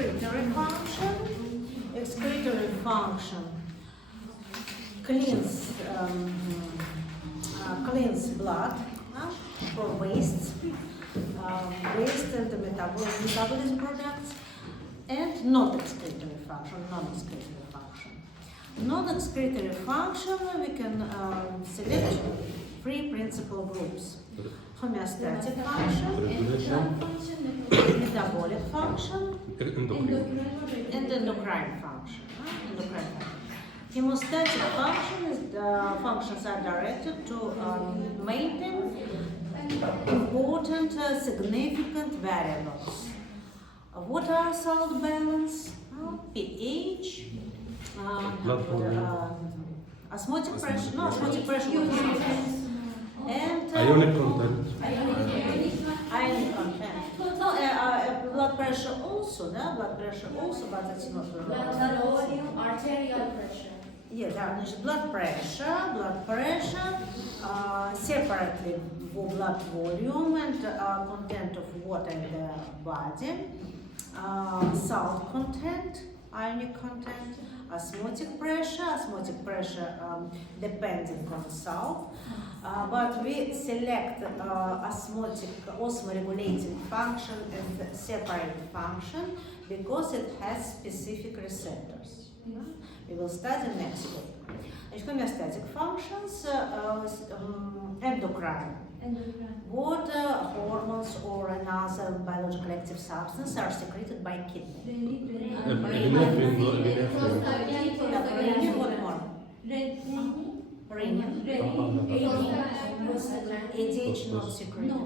excretory function. Excretory function cleans blood for wastes, waste and the metabolism products, and non-excretory function. Non-excretory function, we can select three principal groups: homeostatic function, metabolic function, and endocrine function. Hemostatic function is the functions are directed to maintain important significant variables: water salt balance, pH, osmotic pressure, and ionic content. Ionic content. No, blood pressure also, but it's not Arterial pressure. Yeah, blood pressure, separately for blood volume and content of water in the body, salt content, ionic content, osmotic pressure depending on salt, but we select osmoregulating function and separate function because it has specific receptors. We will study next week. Homeostatic functions, endocrine. What hormones or another biological active substance are secreted by kidney? What more? Renin. ADH not secreted.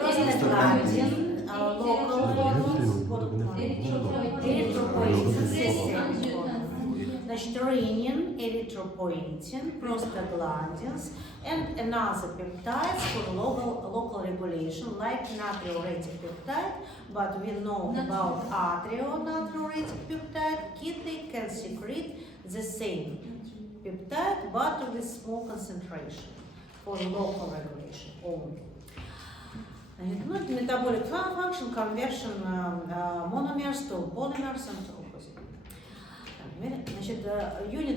Prostaglandin, local hormones. Erythropoietin, systemic hormone. Значит, renin, erythropoietin, prostaglandins, and another peptides for local regulation, like natriuretic peptide, but we know about natriuretic peptide. Kidney can secrete the same peptide, but with small concentration for local regulation only. Metabolic function, conversion monomers to polymers and opposite. Значит,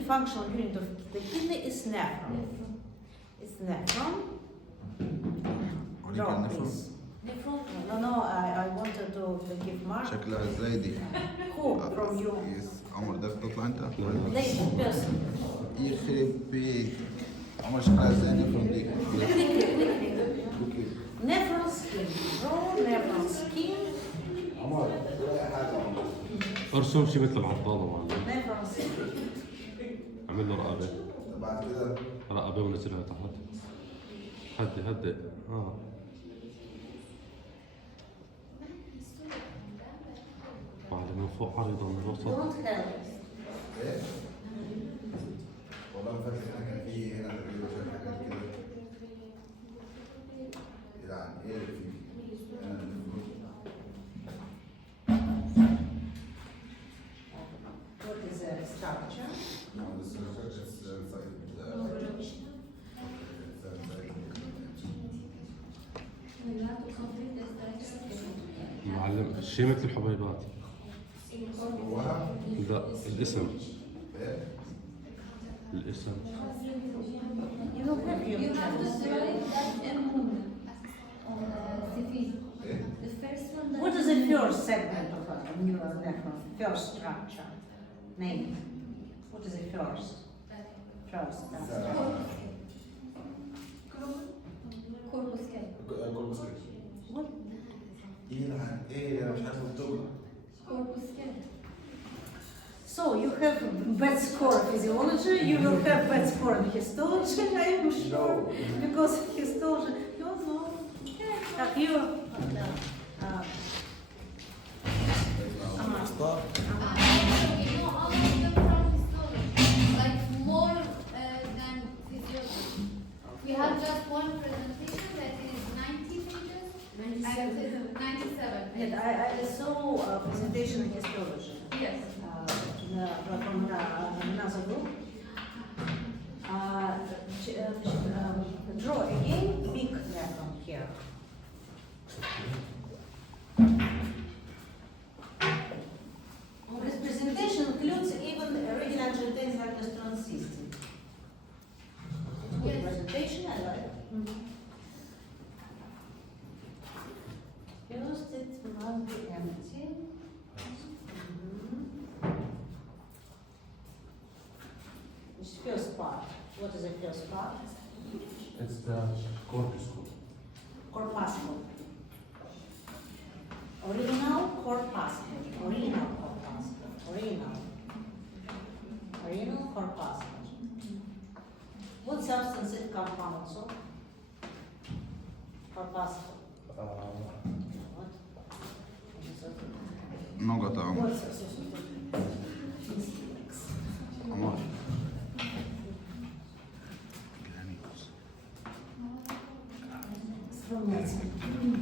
functional unit of the kidney is nephron. It's nephron. Draw, please. No, I wanted to give mark. شكلها ازاي دي؟ Who from you? عمر ده بتطلع انت؟ Lady person. يخرب بيت عمر شكلها ازاي نفهم دي؟ Nephron skin. Draw nephron skin. عمر ولا حاجة عمر ارسم شيء مثل العضالة معلم. Nephron skin. عمل له رقبة. بعد كده رقبة ونزلها تحت. هدي. معلم من فوق عريضة من الوسط. Don't help. ايه؟ والله فاكر كان في هنا تقريبا شوية حاجات كده يعني ايه اللي فيه؟ هنا اللي What is the structure? معلم شيء مثل الحبيبات. لا الاسم. You don't have your You have to select that and the first one. What is the first segment of a neural nephron? First structure. Name. What is the first? First structure. Corpus callosum. What? ايه انا مش عارف اكتبها Corpus callosum. So you have bad score physiology, you will have bad score in histology, I am sure, because histology, you know, you, ستار You know all of them from histology, like more than physiology. We have just one presentation that is 90 pages. 97 yes, pages. I saw a presentation in histology. Yes. From another group. Draw again big nephron here. part. What is the first part? It's the corpuscle. Corpuscle. Original corpuscle. Original corpuscle. Original corpuscle. What substance it compounds of? Corpuscle. What? Много там. What substance? Ama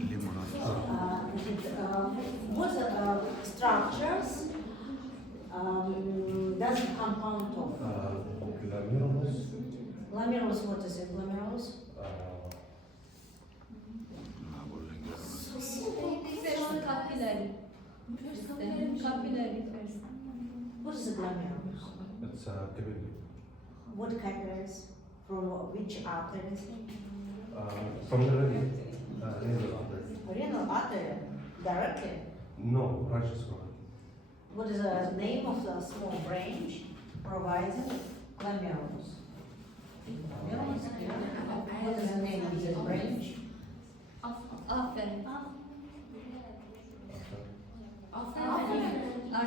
limonat. What structures does it compound of? Glomerulus. Glomerulus, what is it? Glomerulus? Capillary. Capillary first. What is a glomerulus? It's capillary. What capillaries? From which arteries? From the renal artery. Renal artery. Directly. No, branches from it. What is the name of the small branch providing glomerulus? Glomerulus. What is the name of this branch? Afferent.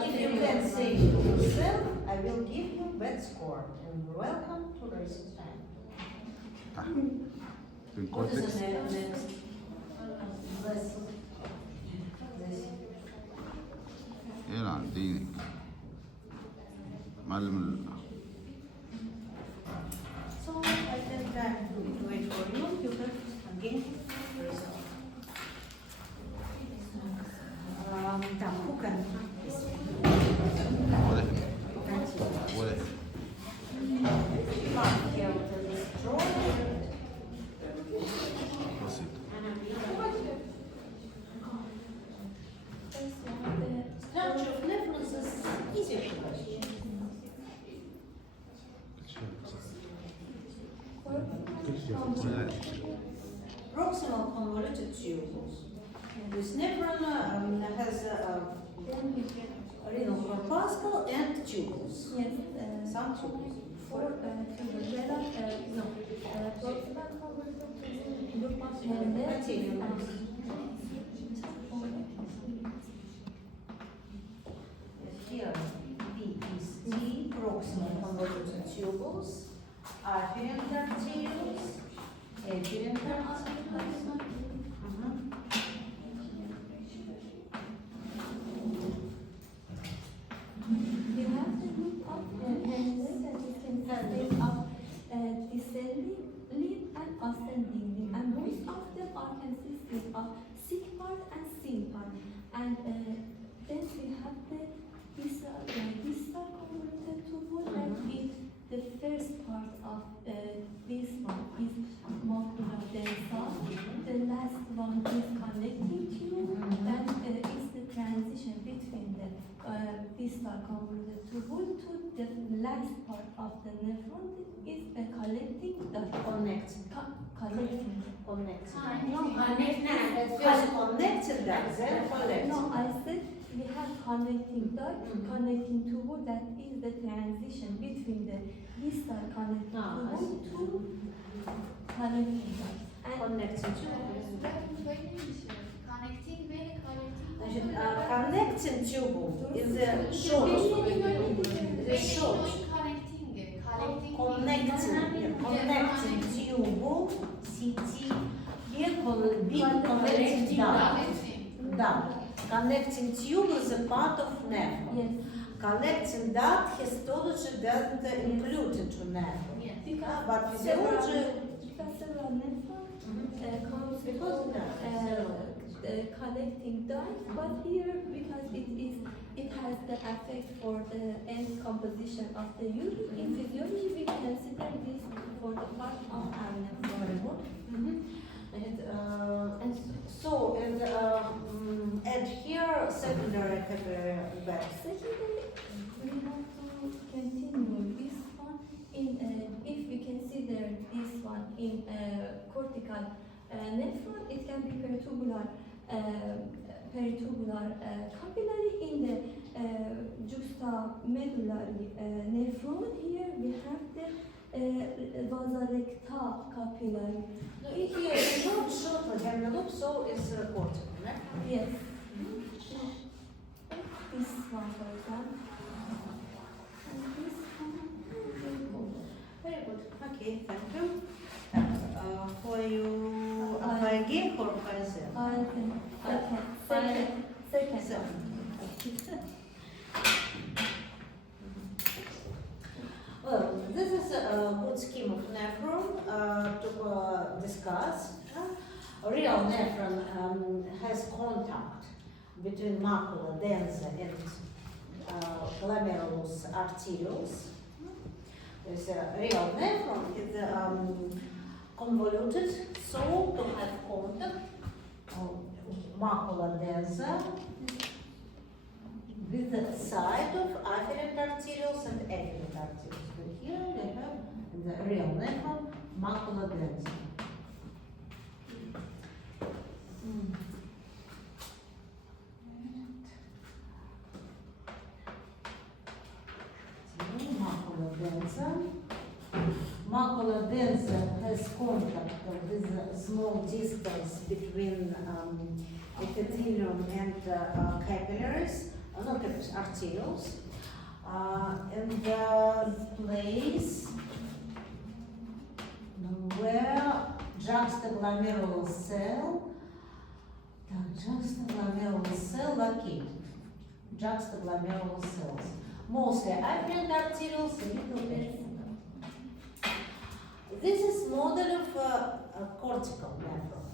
If you can say to yourself, I will give you bad score and welcome to racing time. In What is cortex. the next? This. يلعن دينك معلم So I can time to wait for you. You can again result. Там кукан. ولا هنا ولا هنا Mark here with this draw. بسيط. Structure of nephrons is easy to question. ولا هنا. Proximal convoluted tubules. This nephron has renal corpuscle and tubules. Yes, Some tubules. for tubules. There are proximal convoluted tubules, and Here, B is T, proximal convoluted tubules, afferent arterioles, afferent arterioles. you have to look up and look at this consist of descending limb and ascending limb, and most of them are consisting of sick part and thin part. And then we have the distal convoluted tubule, and if the first part of this one is macula densa, the last one is connecting tube, then is the transition between the distal convoluted tubule to the last part of the nephron is a collecting duct. Connect. Collecting. Connect. No, First connected that, then collect. No, I said we have connecting duct, connecting tubule, that is the transition between the distal connecting Ah, I tubule see. to connecting duct. And Connecting to. Connecting very Значит, connecting. connecting tubule is the short. The short. Connecting tubule, CT, here big connecting duct. Duct. Connecting tube is a part of nephron. yes, Connecting duct histology doesn't include into nephron. because But physiology. several nephrons comes Because from connecting duct, but here because it has the effect for the end composition of the urine. In physiology, we consider this for the part of our nephron. And so, and here secondary back. Secondly, we have to continue this one in if we consider this one in cortical nephron, it can be peritubular capillary. In the juxtamedullary nephron, here we have the vasorecta capillary. No, if you don't show for them the loop, so is cortical, right? Yes. This one, for example. And this one. Very good. Okay, thank you. For you, again or for Second. Well, this is a good scheme of nephron to discuss. Real nephron has contact between macula densa and glomerulus arteriosus. There's a real nephron is convoluted, so to have contact macula densa with the side of afferent arterioles and efferent arterioles. But here we have the real nephron, macula densa. Macula densa. Macula densa has contact with a small distance between epithelium and capillaries, not capillaries, arterioles, and the place where juxtaglomerular cell located. Juxtaglomerular cells, mostly afferent arterioles, a little efferent. This is model of a cortical nephron.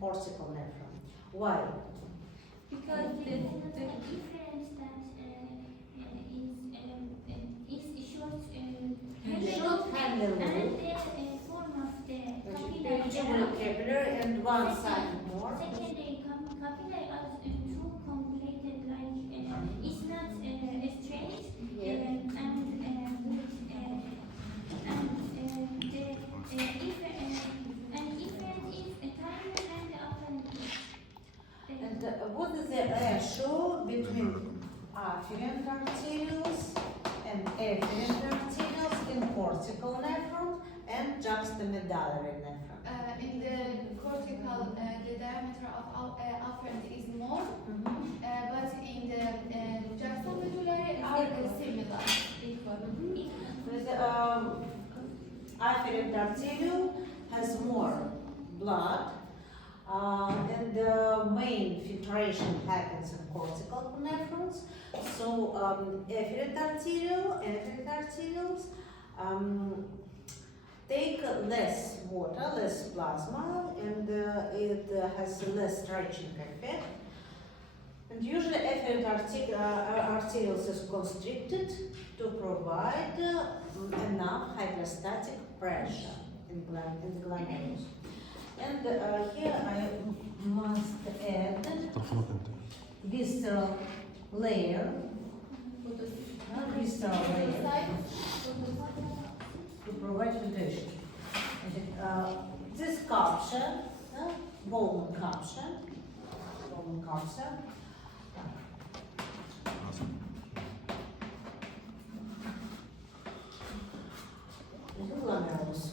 Cortical nephron. Why? Because The difference that is Short handle and the form of the jugular capillary and one Second- side more. secondary capillary are too complicated, like it's not strange, Yeah. and the efferent is a tiny and the afferent is And what is the ratio between afferent arterioles and efferent arterioles in cortical nephron and juxtamedullary nephron? In the cortical, the diameter of afferent is more, but in the juxtamedullary are similar. With afferent arteriole has more blood, and the main filtration happens in cortical nephrons. So efferent arterioles take less water, less plasma, and it has less stretching effect. And usually efferent arterioles is constricted to provide enough hydrostatic pressure in the glomerulus. And here I must add Tarafına koydu. visceral layer, to provide filtration. And, this capture, Bowman capture, glomerulus.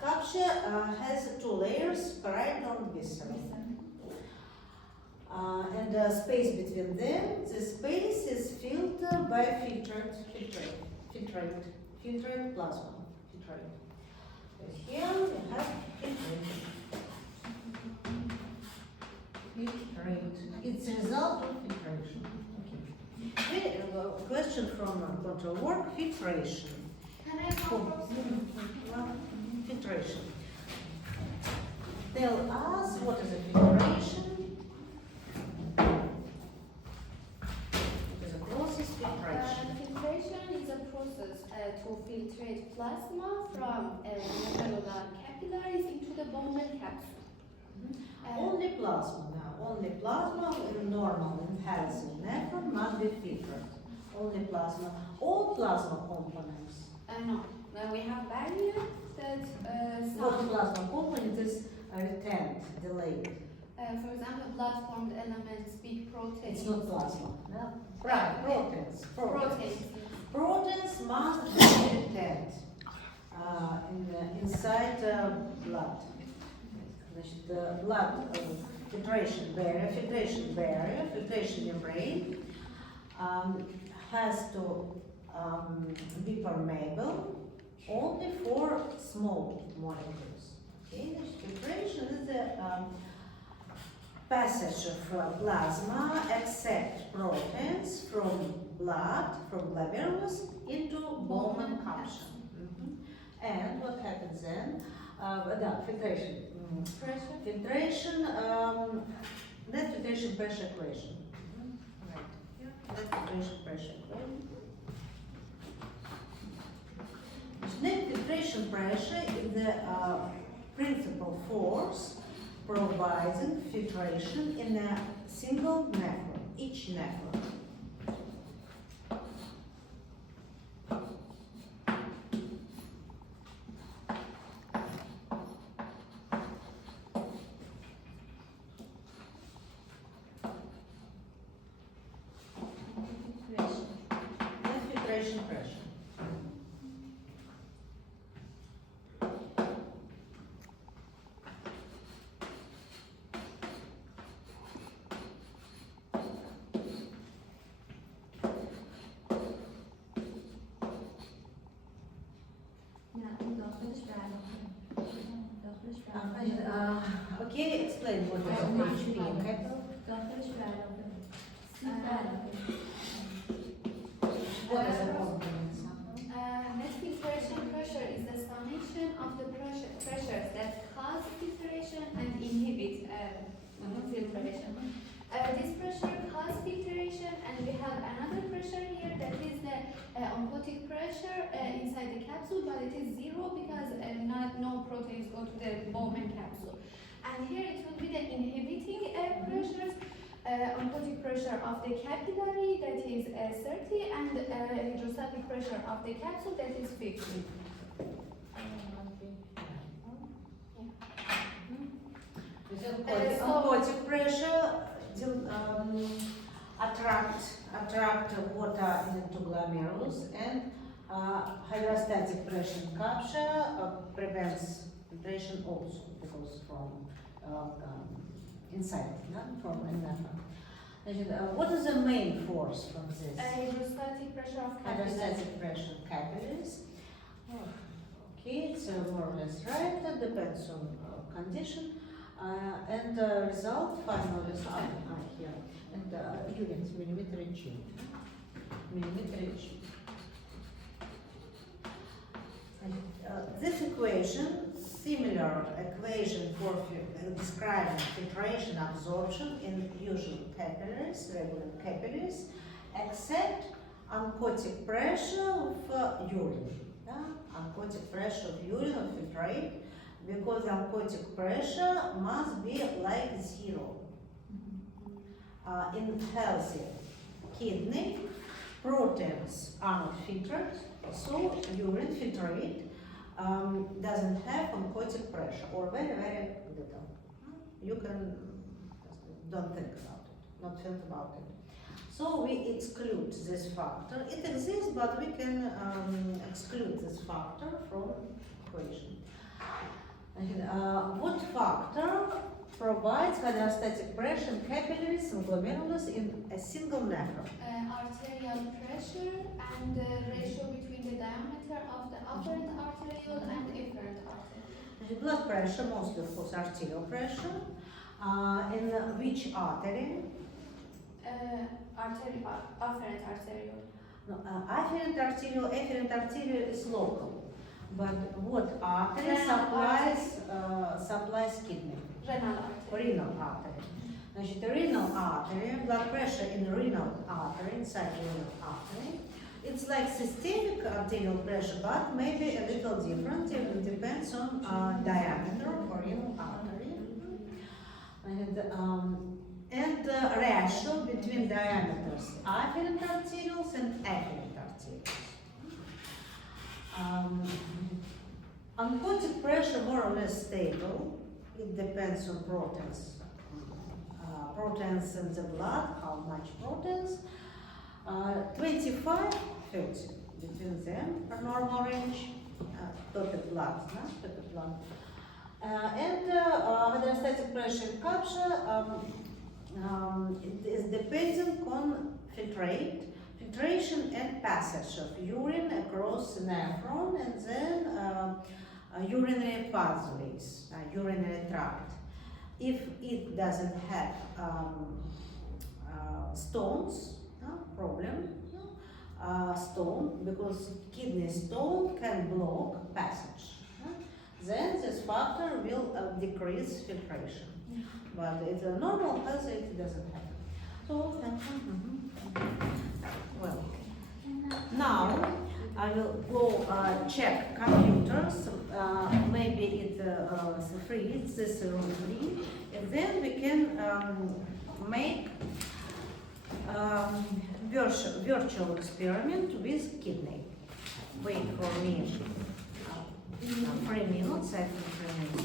Capture has two layers, parietal and visceral. And the space between them, the space is filled by filtrate plasma. So here we have filtrate. It's a result of filtration. Okay. Question from control work, filtration. Can I have Filtration. Tell us what is a filtration. What is a process filtration? Filtration is a process to filtrate plasma from glomerular capillaries into the bone capsule. Only plasma now. Only plasma in normal and healthy nephron must be filtered. Only plasma. All plasma components. No, we have barrier that What some, plasma component is retained, delayed. for example, blood formed elements, big proteins. It's not plasma. No. Right, proteins. Proteins. proteins must be retained inside blood. Значит, blood filtration barrier, filtration membrane has to be permeable only for small molecules. Okay, filtration is the passage of plasma except proteins from blood, from glomerulus into Bowman capsule. And what happens then? Filtration. Pressure. Filtration, net filtration pressure equation. Right. Net filtration pressure equation. Net filtration pressure is the principal force providing filtration in a single nephron, each nephron. Net filtration pressure. Okay, explain what is HP, okay? What is the components? Net filtration pressure is the summation of the pressures that cause filtration and inhibit filtration. This pressure causes filtration, and we have another pressure here that is the oncotic pressure inside the capsule, but it is zero because no proteins go to the Bowman capsule. And here it will be the inhibiting pressures. Oncotic pressure of the capillary, that is 30, and hydrostatic pressure of the capsule, that is 50. Oncotic pressure attract water into glomerulus, and hydrostatic pressure in capsule prevents filtration also because from inside, from another. What is the main force from this? Hydrostatic pressure of capillaries. Hydrostatic pressure of capillaries. Okay, it's more or less right. That depends on condition. And the result, final result, here. And units, millimeter inch. Millimeter inch. This equation, similar equation for describing filtration absorption in usual capillaries, regular capillaries, except oncotic pressure of urine. Oncotic pressure of urine or filtrate, because oncotic pressure must be like zero. In healthy kidney, proteins are not filtered, so urine filtrate doesn't have oncotic pressure, or very, very little. You can don't think about it, not think about it. So we exclude this factor. It exists, but we can exclude this factor from equation. What factor provides hydrostatic pressure in capillaries and glomerulus in a single nephron? Arterial pressure and the ratio between the diameter of the afferent arteriole and efferent arteriole. Blood pressure, mostly of course arterial pressure. In which artery? Afferent arteriole. No, afferent arterial is local. But what artery Renal supplies kidney? Renal artery. Renal artery. Значит, renal artery, blood pressure in renal artery, inside renal artery. It's like systemic arterial pressure, but maybe a little different. It depends on diameter of renal artery. And ratio between diameters, afferent arterioles and efferent arterioles. Oncotic pressure more or less stable. It depends on proteins. Proteins in the blood, how much proteins. 25, 30. between them for normal range, dotted blood, dotted blood. And hydrostatic pressure in capture it is depending on filtration and passage of urine across the nephron and then urinary pathways, urinary tract. If it doesn't have stones, problem, stone, because kidney stone can block passage. Then this factor will decrease filtration. But it's a normal case, it doesn't happen. So, well, now I will go check computers. Maybe it's free, it's this room free, and then we can make virtual experiment with kidney. Wait for me 3 minutes, I think 3 minutes.